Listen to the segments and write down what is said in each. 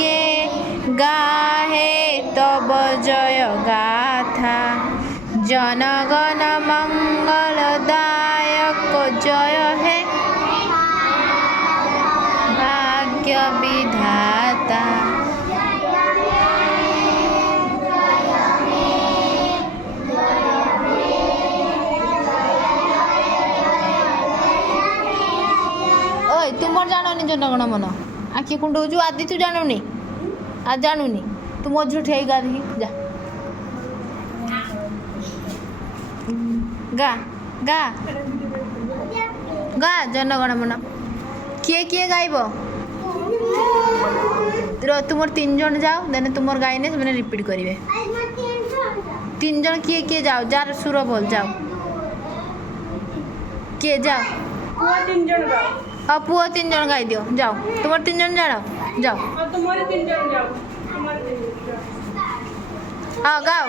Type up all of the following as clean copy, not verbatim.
गे गाहे तब जय गाथा जनगण मंगलदायक जय हे भाग्य विधाता। ओए तुम जाननी जनगण मन आखि कुंडौचु आदि तू जानूनी आज जानूनी तू मझू ठेई गा देखी जा गा गा गा जनगण मन किए किए गाइब तुम तीन जन जाओ देने तुम गाइने से रिपीट करेंगे तीन जन किए किए जाओ जार सुर बोल जाओ किए जाओ हाँ पुआ तीन जन गाई दियो जाओ तुम तीन जन जाओ जाओ हाँ गाओ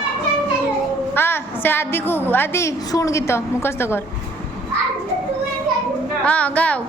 हाँ से आदि को आदि शुण गीत मुखस्त कर हाँ गाओ